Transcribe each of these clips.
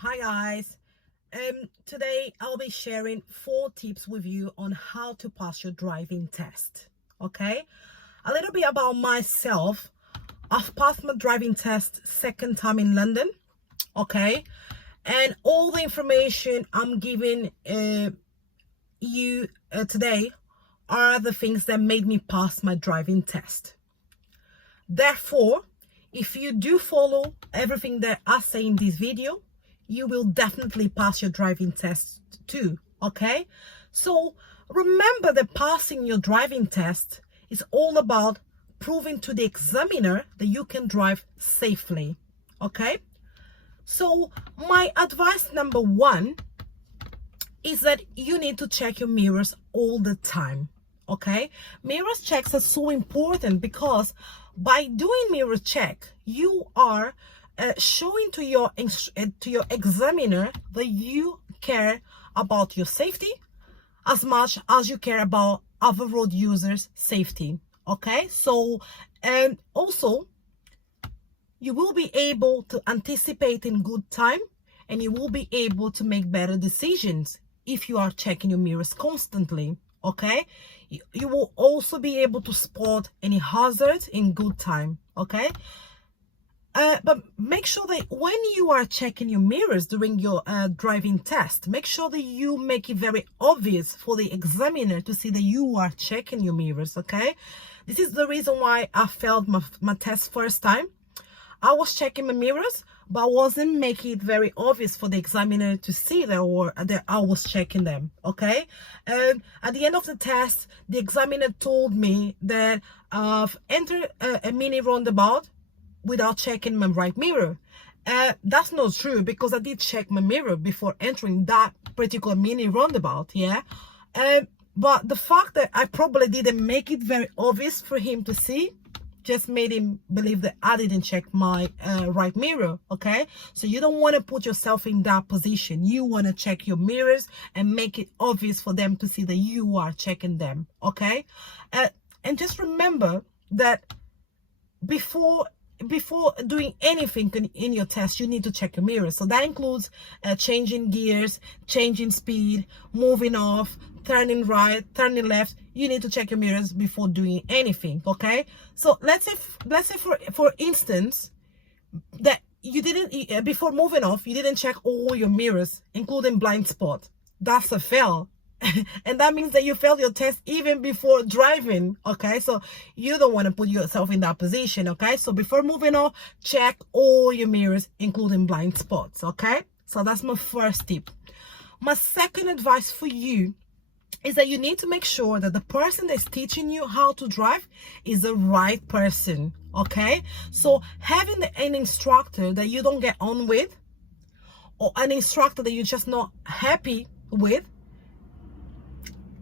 Hi guys. Today I'll be sharing 4 tips with you on how to pass your driving test. Okay, a little bit about myself. I've passed my driving test second time in London. Okay, and all the information I'm giving you today are the things that made me pass my driving test. Therefore, if you do follow everything that I say in this video, you will definitely pass your driving test too. Okay, so remember that passing your driving test is all about proving to the examiner that you can drive safely. Okay, so my advice number 1 is that you need to check your mirrors all the time. Okay, mirrors checks are so important because by doing mirror check, you are showing to your examiner that you care about your safety as much as you care about other road users' safety. Okay, so and also you will be able to anticipate in good time, and you will be able to make better decisions if you are checking your mirrors constantly. Okay, you will also be able to spot any hazards in good time. Okay, but make sure that when you are checking your mirrors during your driving test, make sure that you make it very obvious for the examiner to see that you are checking your mirrors. Okay, this is the reason why I failed my test first time. I was checking my mirrors, but I wasn't making it very obvious for the examiner to see that I was checking them. Okay, and at the end of the test, the examiner told me that I've entered a mini roundabout without checking my right mirror. That's not true, because I did check my mirror before entering that particular mini roundabout. Yeah, but the fact that I probably didn't make it very obvious for him to see just made him believe that I didn't check my right mirror. Okay, so you don't want to put yourself in that position. You want to check your mirrors and make it obvious for them to see that you are checking them. Okay, and just remember that before doing anything in your test, you need to check your mirrors. So that includes changing gears, changing speed, moving off, turning right, turning left. You need to check your mirrors before doing anything. Okay, so let's say for instance that you didn't, before moving off, you didn't check all your mirrors, including blind spot. That's a fail. And that means that you failed your test even before driving. Okay, so you don't want to put yourself in that position. Okay, so before moving on, check all your mirrors, including blind spots. Okay, so that's my first tip. My second advice for you is that you need to make sure that the person that's teaching you how to drive is the right person. Okay, so having an instructor that you don't get on with, or an instructor that you're just not happy with,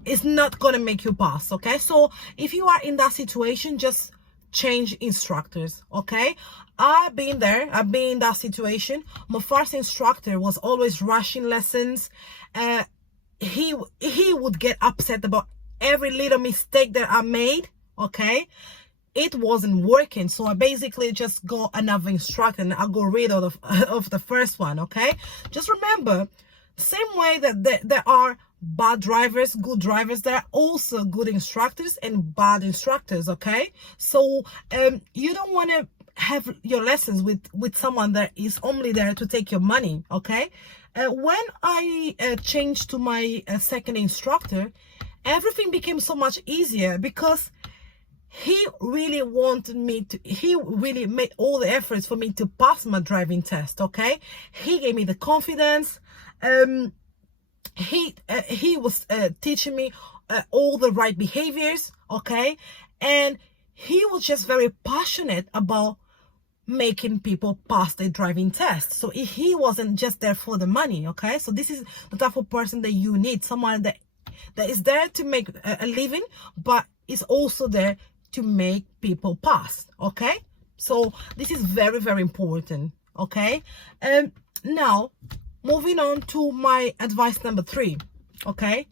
it's not gonna make you pass. Okay, so if you are in that situation, just change instructors. Okay, I've been there, I've been in that situation. My first instructor was always rushing lessons. He would get upset about every little mistake that I made. Okay, it wasn't working, so I basically just got another instructor and I got rid of the first one. Okay, just remember, same way that there are bad drivers, good drivers, there are also good instructors and bad instructors. Okay, so you don't want to have your lessons with someone that is only there to take your money. Okay, when I changed to my second instructor, everything became so much easier because he really made all the efforts for me to pass my driving test. Okay, he gave me the confidence. He was teaching me all the right behaviors. Okay, and he was just very passionate about making people pass their driving test. So he wasn't just there for the money. Okay, so this is the type of person that you need, someone that is there to make a living, but is also there to make people pass. Okay, so this is very, very important. Okay, now moving on to my advice number 3. Okay,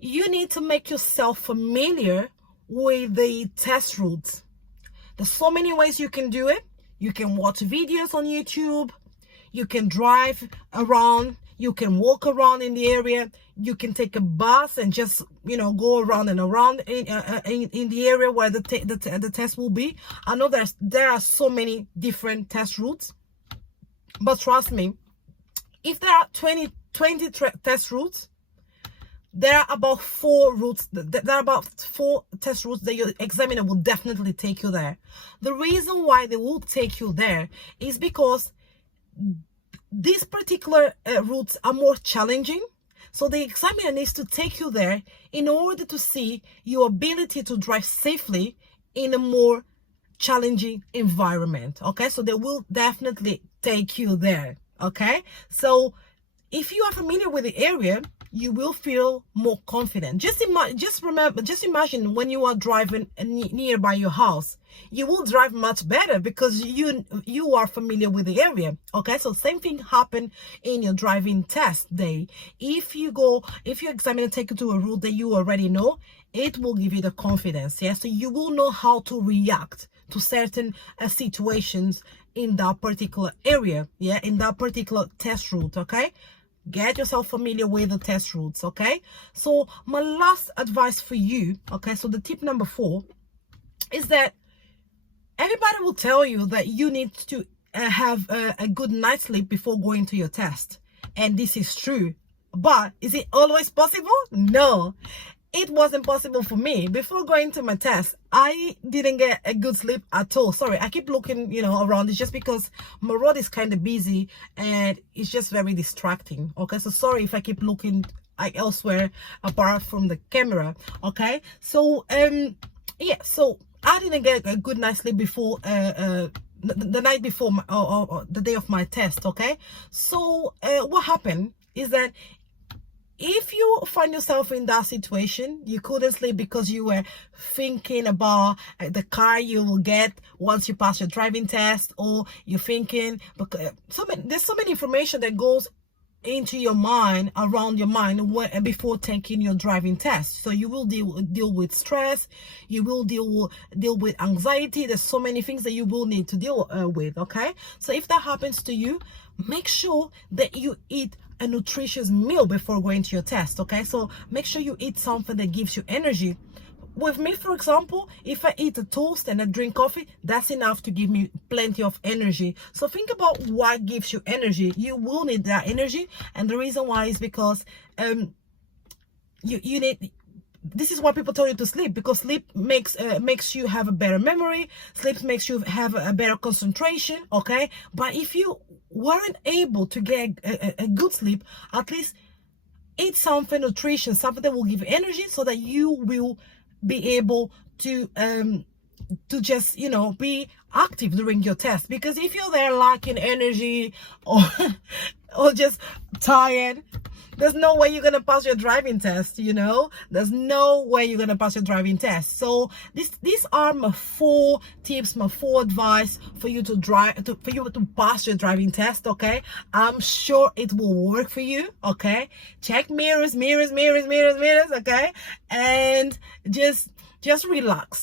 you need to make yourself familiar with the test routes. There's so many ways you can do it. You can watch videos on YouTube. You can drive around, you can walk around in the area, you can take a bus and just, you know, go around and around in the area where the test will be. I know there are so many different test routes, but trust me, if there are 20 test routes, there are about 4 routes. There are about 4 test routes that your examiner will definitely take you there. The reason why they will take you there is because these particular routes are more challenging. So the examiner needs to take you there in order to see your ability to drive safely in a more challenging environment. Okay, so they will definitely take you there. Okay, so if you are familiar with the area, you will feel more confident. Just imagine when you are driving nearby your house, you will drive much better because you are familiar with the area. Okay, so same thing happen in your driving test day. If your examiner take you to a route that you already know, it will give you the confidence. Yeah, so you will know how to react to certain situations in that particular area. Yeah, in that particular test route. Okay, get yourself familiar with the test routes. Okay, so my last advice for you, okay, so the tip number 4 is that everybody will tell you that you need to have a good night's sleep before going to your test, and this is true, but is it always possible? No, it wasn't possible for me. Before going to my test, I didn't get a good sleep at all. Sorry, I keep looking, you know, around. It's just because my road is kind of busy and it's just very distracting. Okay, so sorry if I keep looking elsewhere apart from the camera. Okay, so yeah, so I didn't get a good night's sleep before the night before or the day of my test. Okay, so what happened is that if you find yourself in that situation, you couldn't sleep because you were thinking about the car you will get once you pass your driving test, or you're thinking, there's so many information that goes into your mind, around your mind before taking your driving test. So you will deal with stress, you will deal with anxiety. There's so many things that you will need to deal with. Okay, so if that happens to you, make sure that you eat a nutritious meal before going to your test. Okay, so make sure you eat something that gives you energy. With me, for example, if I eat a toast and I drink coffee, that's enough to give me plenty of energy. So think about what gives you energy. You will need that energy, and the reason why is because you need. This is why people tell you to sleep, because sleep makes you have a better memory. Sleep makes you have a better concentration. Okay, but if you weren't able to get a good sleep, at least eat something nutritious, something that will give energy, so that you will be able to just, you know, be active during your test. Because if you're there lacking energy or just tired, there's no way you're gonna pass your driving test. You know, there's no way you're gonna pass your driving test. So these are my 4 tips, my 4 advice for you to pass your driving test. Okay, I'm sure it will work for you. Okay, check mirrors. Okay, and just relax.